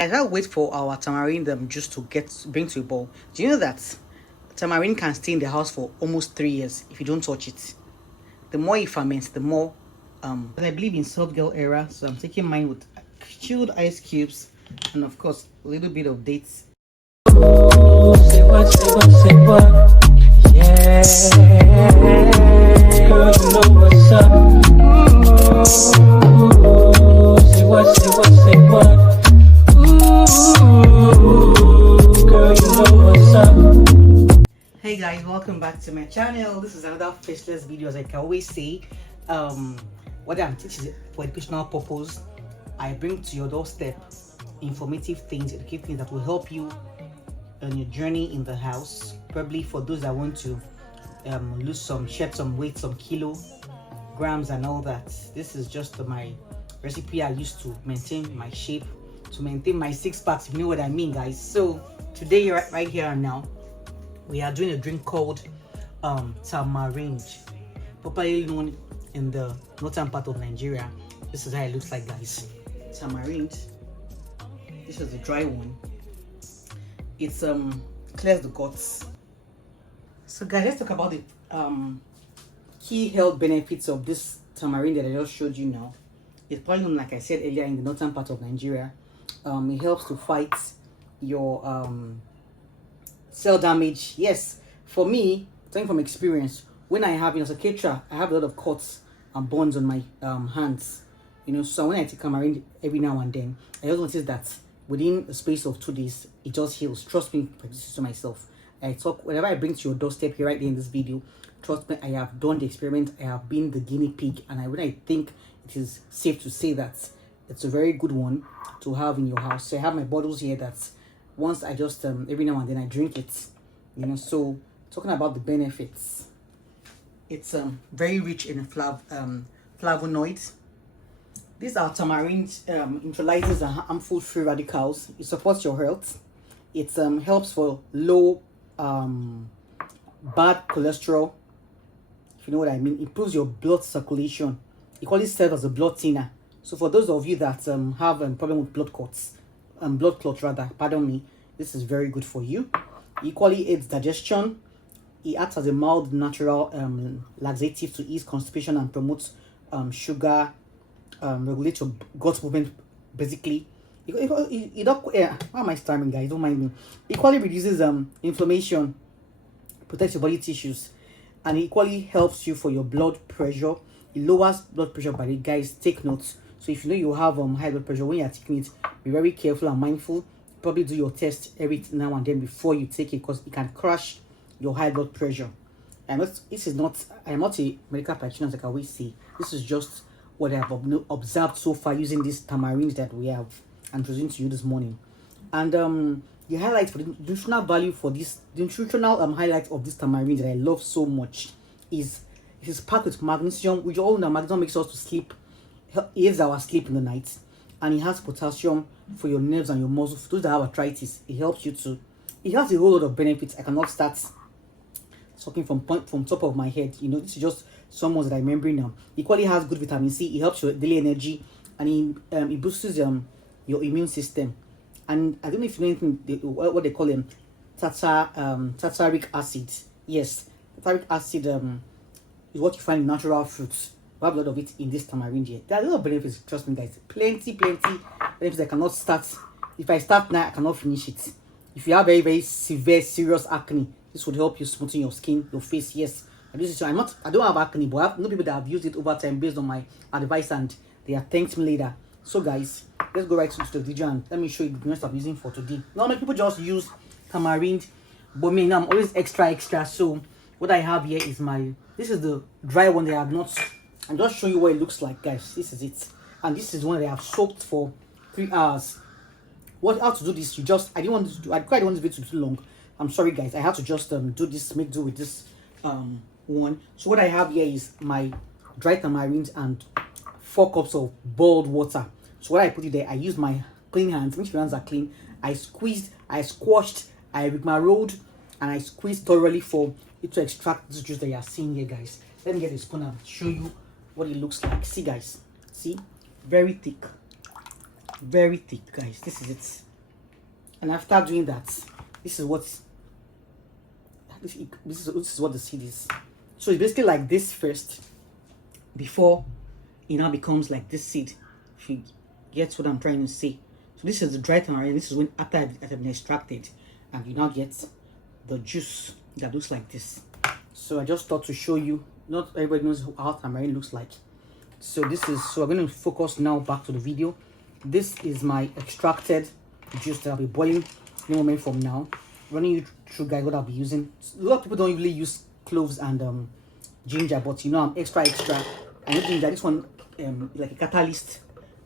Guys, I'll wait for our tamarind juice to bring to a boil. Do you know that tamarind can stay in the house for almost 3 years if you don't touch it? The more it ferments, the more I believe in soft girl era, so I'm taking mine with chilled ice cubes and of course a little bit of dates. Say what, say what, say what? Yeah, girl, you know what's up. Ooh, say what, say what, say what? Ooh, girl, you know what's up. Hey guys, welcome back to my channel. This is another faceless video, as I can always say. What I'm teaching for educational purpose, I bring to your doorstep informative things, educative things that will help you on your journey in the house. Probably for those that want to shed some weight, some kilograms and all that. This is just my recipe I used to maintain my shape, to maintain my six-packs, if you know what I mean, guys. So today, right here and now, we are doing a drink called tamarind, popularly known in the northern part of Nigeria. This is how it looks like, guys. Tamarind. This is the dry one. It's clears the guts. So guys, let's talk about the key health benefits of this tamarind that I just showed you now. It's probably known, like I said earlier, in the northern part of Nigeria. It helps to fight your cell damage. Yes, for me, talking from experience, when I have, as a caterer, I have a lot of cuts and burns on my hands. So when I take tamarind every now and then, I also notice that within a space of 2 days, it just heals. Trust me, practice to myself. Whenever I bring to your doorstep here right there in this video, trust me, I have done the experiment. I have been the guinea pig, and when I think it is safe to say that it's a very good one to have in your house. So I have my bottles here that once I just every now and then I drink it. So talking about the benefits, it's very rich in flavonoids. These are tamarind neutralizes harmful free radicals. It supports your health. It helps for low bad cholesterol, if you know what I mean. Improves your blood circulation. It equally serves as a blood thinner. So for those of you that have a problem with blood clots, this is very good for you. It equally aids digestion. It acts as a mild natural laxative to ease constipation and promotes sugar, regulate your gut movement, basically. Why am I stammering, guys? Don't mind me. It equally reduces inflammation, protects your body tissues, and it equally helps you for your blood pressure. It lowers blood pressure, by the guys, take notes. So if you know you have high blood pressure, when you're taking it, be very careful and mindful. Probably do your test every now and then before you take it, because it can crash your high blood pressure. And I am not a medical practitioner, like I always say. This is just what I have observed so far using this tamarind that we have and presenting to you this morning. And the highlight for the nutritional value for this, the nutritional highlight of this tamarind that I love so much is it is packed with magnesium, which all know magnesium makes us to sleep, aids our sleep in the night, and it has potassium for your nerves and your muscles. For those that have arthritis, it helps you to. It has a whole lot of benefits. I cannot start talking from top of my head. This is just some ones that I remember now. It equally has good vitamin C. It helps your daily energy, and it boosts your immune system. And I don't know if you know anything, what they call them, tartaric acid. Yes, tartaric acid is what you find in natural fruits. We have a lot of it in this tamarind here. There are a lot of benefits, trust me, guys. Plenty benefits. I cannot start. If I start now, I cannot finish it. If you have very, very severe, serious acne, this would help you smoothen your skin, your face. Yes, I don't have acne, but I have people that have used it over time based on my advice, and they have thanked me later. So guys, let's go right into the video and let me show you the rest I'm using for today. Normally people just use tamarind, but me, I'm always extra. So what I have here is this is the dry one that I have not. I'm just showing you what it looks like, guys. This is it, and this is one that I have soaked for 3 hours. How to do this? I didn't want to do. I quite want this video to be too long. I'm sorry, guys. I had to just make do with this one. So what I have here is my dry tamarind and 4 cups of boiled water. So what I put it there, I use my clean hands. Make sure your hands are clean. I squeezed, I squashed, I rigmarolled, and I squeezed thoroughly for it to extract this juice that you are seeing here, guys. Let me get a spoon and show you what it looks like. See, guys. See, very thick, guys. This is it. And after doing that, this is what the seed is. So it's basically like this first before it now becomes like this seed. If you get what I'm trying to say. So this is the dry tamarind. This is when after it has been extracted, and you now get the juice that looks like this. So I just thought to show you. Not everybody knows how tamarind looks like. So I'm going to focus now back to the video. This is my extracted juice that I'll be boiling in a moment from now. Running you through, guys, what I'll be using. A lot of people don't usually use cloves and ginger, but you know I'm extra. I know ginger, this one like a catalyst,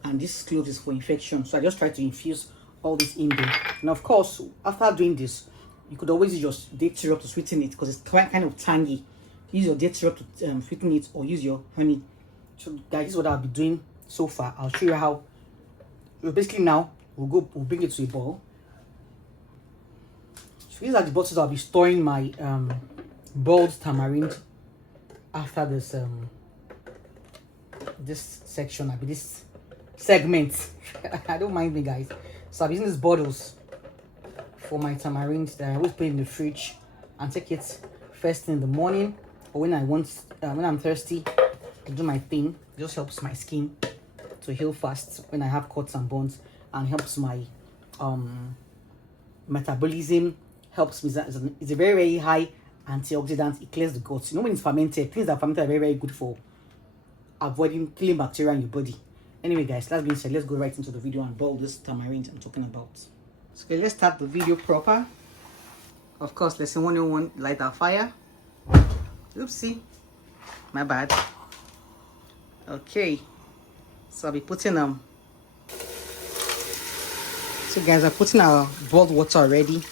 and this clove is for infection. So I just try to infuse all this in there. And of course, after doing this, you could always use your date syrup to sweeten it because it's kind of tangy. Use your date syrup to sweeten it, or use your honey. So guys, this is what I'll be doing so far. I'll show you how. Basically now we'll bring it to a bowl. So these are the bottles I'll be storing my boiled tamarind after this this section, this segment. I don't mind me, guys. So I'm using these bottles for my tamarind that I always put in the fridge and take it first thing in the morning, or when when I'm thirsty to do my thing. It just helps my skin to heal fast when I have cuts and burns, and helps my metabolism. Helps me. It's a very, very high antioxidant. It clears the gut. You know, when it's fermented, things that are fermented are very, very good for killing bacteria in your body. Anyway, guys, that being said, let's go right into the video and boil this tamarind I'm talking about. So okay, let's start the video proper. Of course, lesson 101, light our fire. Oopsie, my bad. Okay, so I'll be putting so guys, I'm putting our boiled water already.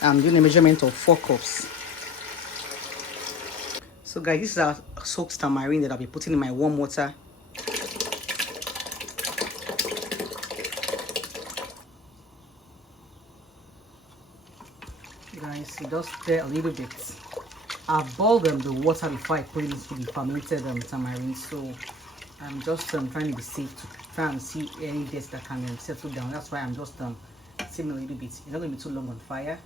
I'm doing a measurement of 4 cups. So guys, this is our soaked tamarind that I'll be putting in my warm water. Guys, you just stir a little bit. I've boiled the water before I put it into the fermented tamarind, so I'm just trying to be safe to try and see any dirt that can settle down. That's why I'm just simmering a little bit. It's not going to be too long on fire.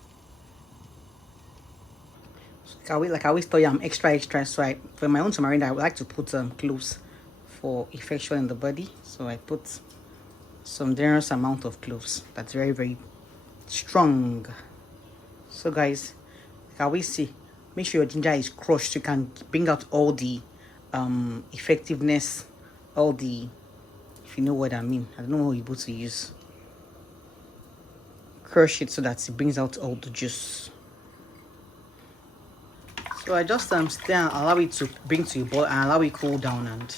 So like I always tell you, I'm extra. So for my own tamarind, I would like to put cloves for infection in the body. So I put some generous amount of cloves. That's very, very strong. So guys, like I always say, make sure your ginger is crushed so you can bring out all the effectiveness, all the, if you know what I mean. I don't know what you're able to use. Crush it so that it brings out all the juice. So I just stir and allow it to bring to a boil and allow it cool down. And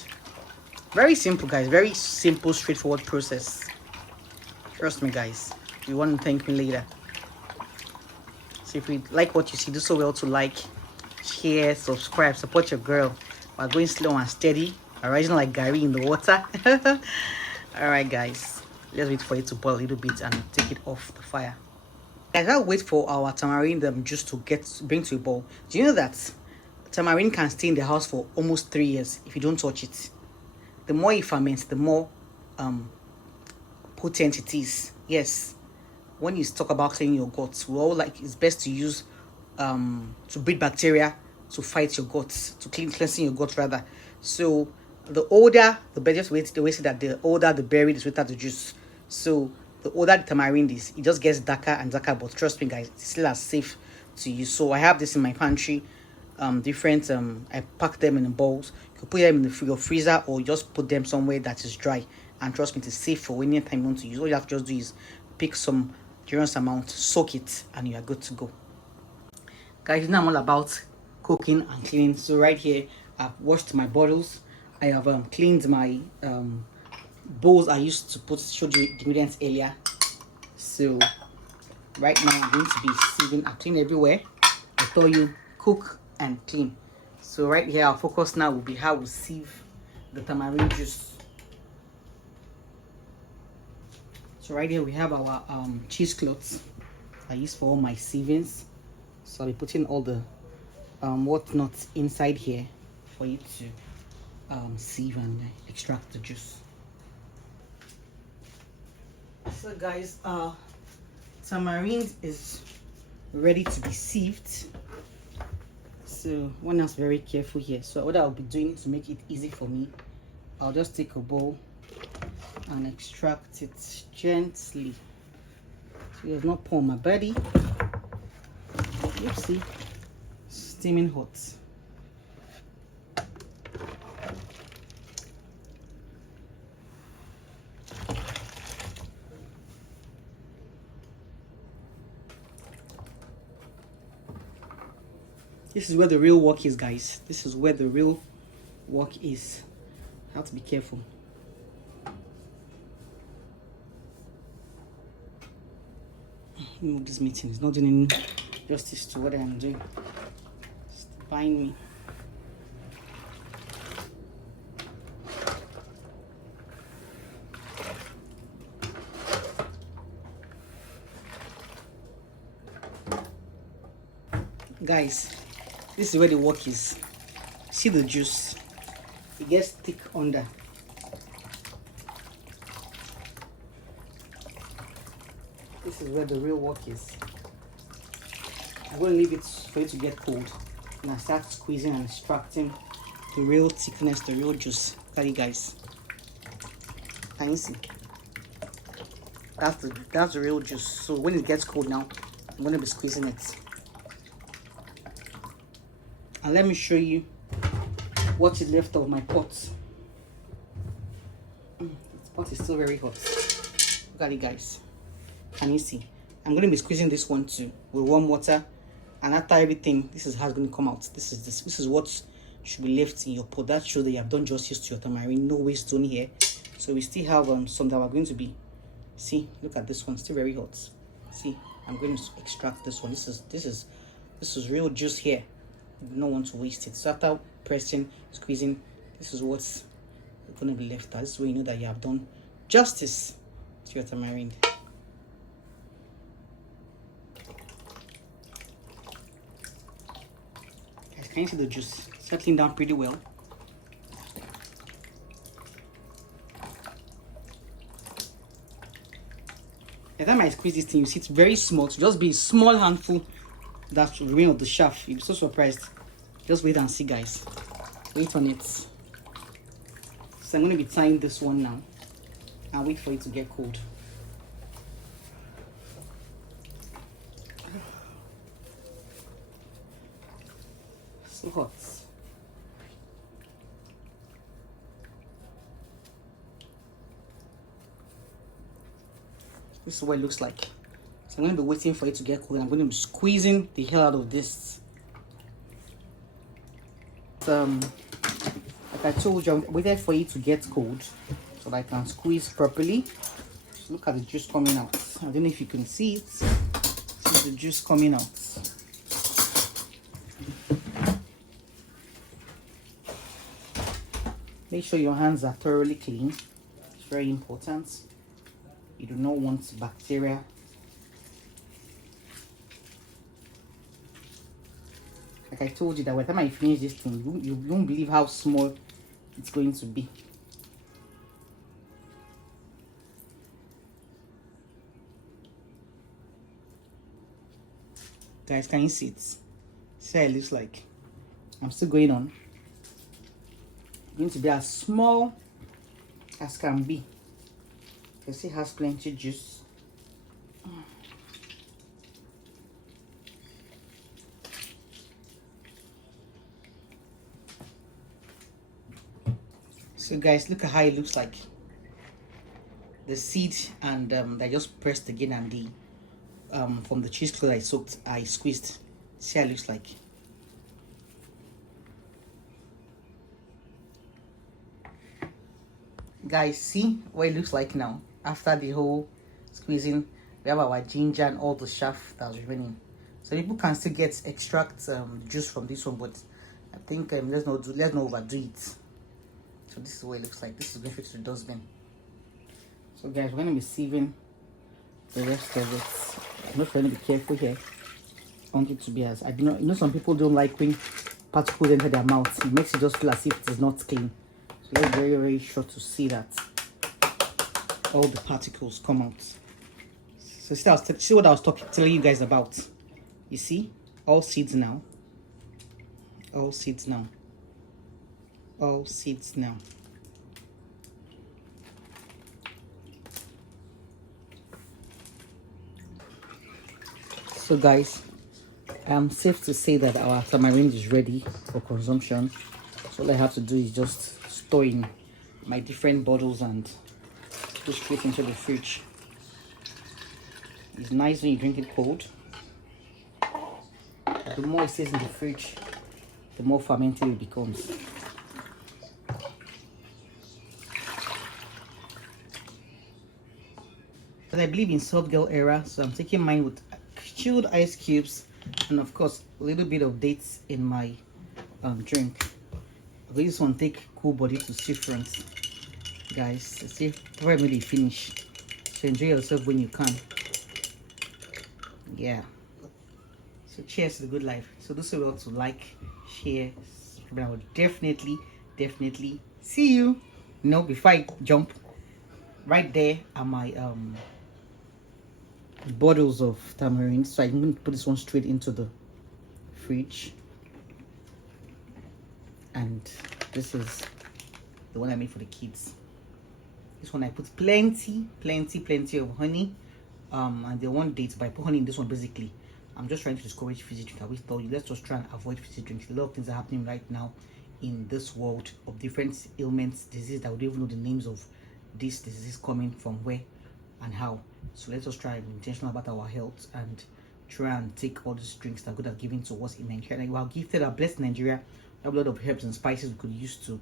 very simple, guys. Very simple, straightforward process. Trust me, guys. You want to thank me later. So if you like what you see, do so well to like, share, subscribe, support your girl. We're going slow and steady. We're rising like Gary in the water. Alright, guys. Let's wait for it to boil a little bit and take it off the fire. Guys, I'll wait for our tamarind juice to bring to a boil. Do you know that tamarind can stay in the house for almost 3 years if you don't touch it? The more it ferments, the more potent it is. Yes. When you talk about cleaning your guts, we all like it's best to use to breed bacteria to fight your guts, to cleansing your gut rather. So the older the better. The way say that the older the berry, the sweeter the juice. So the older the tamarind is, it just gets darker and darker. But trust me, guys, it's still as safe to use. So I have this in my pantry. Different. I pack them in bowls. You can put them in your freezer, or just put them somewhere that is dry. And trust me, it's safe for any time you want to use. All you have to just do is pick some generous amount, soak it, and you are good to go. Guys, you know I'm all about cooking and cleaning. So right here, I've washed my bottles. I have cleaned my bowls I used to showed you the ingredients earlier. So right now I'm going to be sieving. I clean everywhere. I told you, cook and clean. So right here, our focus now will be how we sieve the tamarind juice. So right here we have our cheesecloths I use for all my sievings. So I'll be putting all the whatnot inside here for you to sieve and extract the juice. So guys, tamarind is ready to be sieved. So one has very careful here. So what I'll be doing to make it easy for me, I'll just take a bowl and extract it gently. So it's not pour my body. You see, steaming hot. This is where the real work is, guys. This is where the real work is. You have to be careful. This meeting is not doing any justice to what I'm doing. It's behind me. Guys, this is where the work is. See the juice? It gets thick under. This is where the real work is. I'm going to leave it for it to get cold. And I start squeezing and extracting the real thickness, the real juice. Look at it, guys. Can you see? That's the real juice. So when it gets cold now, I'm going to be squeezing it. And let me show you what is left of my pot. This pot is still very hot. Look at it, guys. Can you see? I'm going to be squeezing this one too with warm water, and after everything, this is how it's going to come out. This is what should be left in your pot. That shows that you have done justice to your tamarind. No waste on here. So we still have some that are going to be. See, look at this one, still very hot. See, I'm going to extract this one. This is real juice here. You don't want to waste it. So after pressing, squeezing, this is what's going to be left out. This is where you know that you have done justice to your tamarind. Guys, can you see the juice settling down pretty well? By the time I squeeze this thing, you see it's very small. So just be a small handful that will remain of the shaft. You'll be so surprised. Just wait and see, guys. Wait on it. So I'm going to be tying this one now and wait for it to get cold. So hot. This is what it looks like. So I'm going to be waiting for it to get cold. I'm going to be squeezing the hell out of this. Like I told you, I waited for it to get cold so that I can squeeze properly. Just look at the juice coming out. I don't know if you can see it. See the juice coming out. Make sure your hands are thoroughly clean. It's very important. You do not want bacteria. Like I told you that by the time I finish this thing, you won't believe how small it's going to be. Guys, can you see it? See how it looks like? I'm still going on. It's going to be as small as can be. You see, it has plenty of juice. So guys, look at how it looks like. The seed and I just pressed again, and the from the cheesecloth I soaked, I squeezed. See how it looks like. Guys, see what it looks like now after the whole squeezing. We have our ginger and all the chaff that's remaining. So people can still extract juice from this one, but I think let's not overdo it. So this is what it looks like. This is going to fit to the dustbin. So guys, we're going to be sieving the rest of it. I'm not trying to be careful here. I want it to be as, I do not, you know, some people don't like when particles enter their mouth. It makes it just feel as if it is not clean. So let's very, very sure to see that all the particles come out. So see what I was telling you guys about. You see, all seeds now. All seeds now. All seeds now. So guys, I'm safe to say that our tamarind is ready for consumption. So all I have to do is just store in my different bottles and go straight into the fridge. It's nice when you drink it cold. The more it stays in the fridge, the more fermented it becomes. But I believe in soft girl era, so I'm taking mine with chilled ice cubes and of course a little bit of dates in my drink. This one take cool body to difference, guys. Let's see where really finish. So enjoy yourself when you can. Yeah. So cheers to the good life. So do so well to like, share, subscribe. I would definitely see you. No, before I jump, right there are my bottles of tamarind. So I'm going to put this one straight into the fridge. And this is the one I made for the kids. This one I put plenty of honey. And they want dates, but I put honey in this one basically. I'm just trying to discourage fizzy drink. I always told you, let's just try and avoid fizzy drinks. A lot of things are happening right now in this world of different ailments, diseases that we don't even know the names of this disease coming from where and how. So let's just try and be intentional about our health and try and take all these drinks that God has given to us in Nigeria. Like we are gifted, our blessed Nigeria. We have a lot of herbs and spices we could use to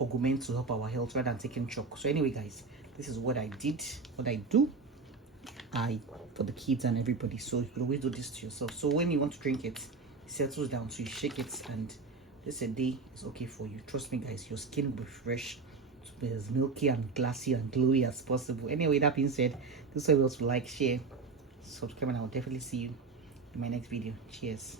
augment to help our health rather than taking chalk. So anyway, guys, this is what I did, what I do. For the kids and everybody, so you could always do this to yourself. So when you want to drink it, it settles down, so you shake it and this a day is okay for you. Trust me guys, your skin will be fresh, to be as milky and glassy and glowy as possible. Anyway, that being said, this is what else to like, share, subscribe, and I will definitely see you in my next video. Cheers.